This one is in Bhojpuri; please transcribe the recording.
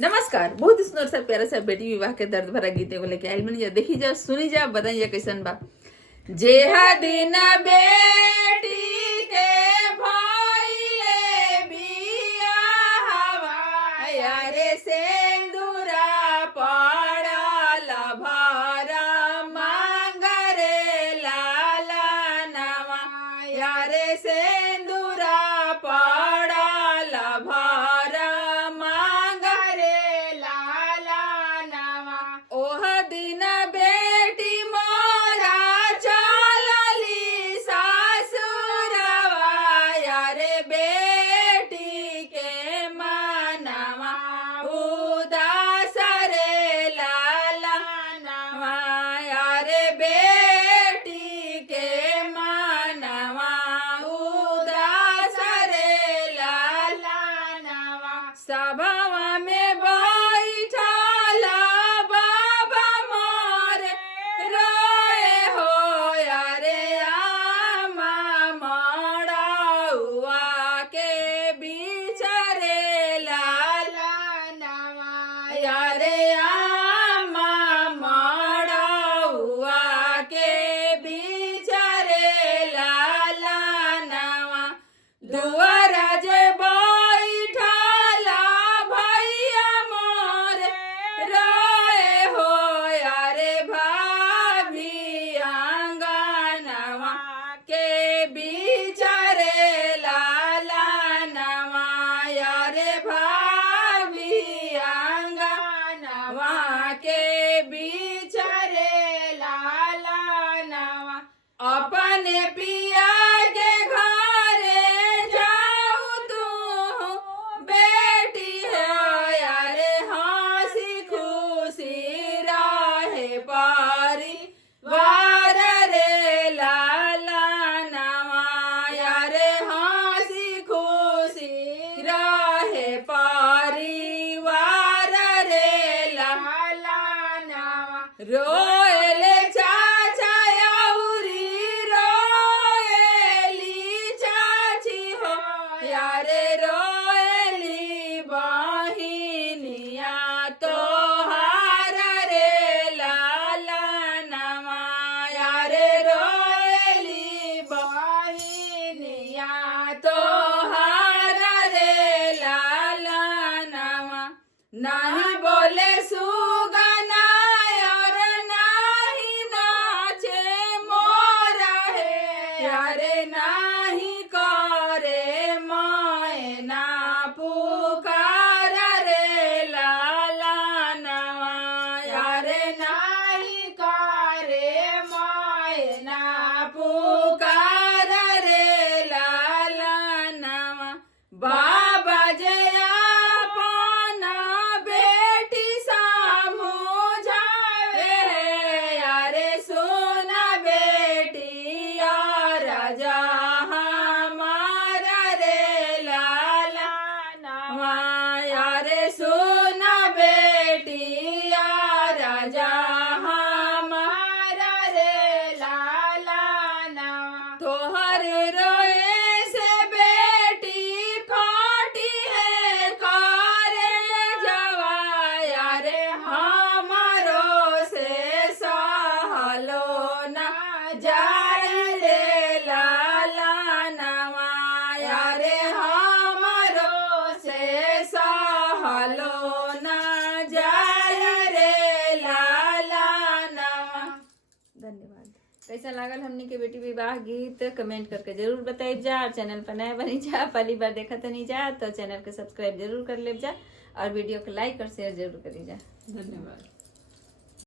नमस्कार। बहुत ही सुंदर सा प्यारा सा बेटी विवाह के दर्द भरा गीत को लेके आयल बनी जा, देखी जा, सुनी जा, बताई जा कैसन बा। जेहा दिन बेटी के भइले बियाहवा, यारे सिंदूरा पड़ल भर मांगरे लाला नवा, यारे सिंदूरा पड़ल भर मांगरे लाला नवा। ओह दिन बेटी मोरा चलली सासुरवा, यारे बेटी के मनवा उदास रे लाला नवा, यारे बेटी के मनवा उदास रे लाला नवा। सभावा में बैठल बाबा मोर रोए हो, यारे आमा मड़उआ के बीच रे लाला नवा, यारे आमा मड़उआ के बीच रे लाला नवा। दुआरा जे बैठल भैया मोर रोए हो, यारे भाभी आंगनवा के बीच रे लाला नवा, यारे भाभी आंगनवा के बीच रे लाला नवा। अपने पिया के घरे जाऊ तू बेटी है, यारे हंसी खुशी रहे परिवार रे लाला नवा, यारे हंसी खुशी रहे परिवार रे लाला नवा। रोएले चाचा औरी रोएली चाची हो, यारे रोएली बहिनिया तोहार रे लाला नवा, यारे रोएली बहिनिया तोहार रे लाला नवा। नहीं बोले सुगना और नहीं नाचे मोरा है, यारे नहीं करे मैना पुकार रे लाला नवा, यारे नहीं करे मैना पुकार रे लाला नवा। बाबा जया अपना बेटी समझावे, यारे सोना बेटी और राजा हमारा रे लाला नवा, यारे सोना बेटी और राजा हमारा रे लाला नवा। तोहरे रोए से बेटी फाटी है करे जवा, यारे हमारो से सहलो न जाए रे लाला नवा, यारे हमारो से सहलो न जाए रे लाला नवा। धन्यवाद। कैसा लागल हमनी के बेटी विवाह गीत कमेंट करके जरूर बताइए जा। और चैनल पर नया बनी जा, पहली बार देखा तो नहीं जा तो चैनल के सब्सक्राइब जरूर कर ले जा, और वीडियो को लाइक और शेयर जरूर करी जा। धन्यवाद।